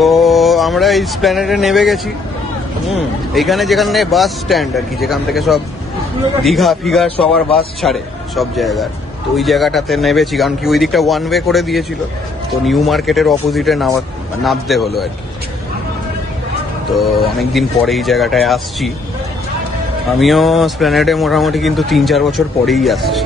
তো আমরা এই স্প্ল্যানেডে নেমে গেছি। এইখানে যেখানে বাস স্ট্যান্ড আর কি, যেখান থেকে সব দীঘা ফিঘার সবার বাস ছাড়ে সব জায়গায়, তো ওই জায়গাটাতে নেমেছি। কারণ কি ওই দিকটা ওয়ান ওয়ে করে দিয়েছিল, তো নিউ মার্কেটের অপোজিটে নামতে হলো আর কি। তো অনেকদিন পরে এই জায়গাটায় আসছি। আমিও স্প্ল্যানেডে মোটামুটি কিন্তু 3-4 বছর পরেই আসছি।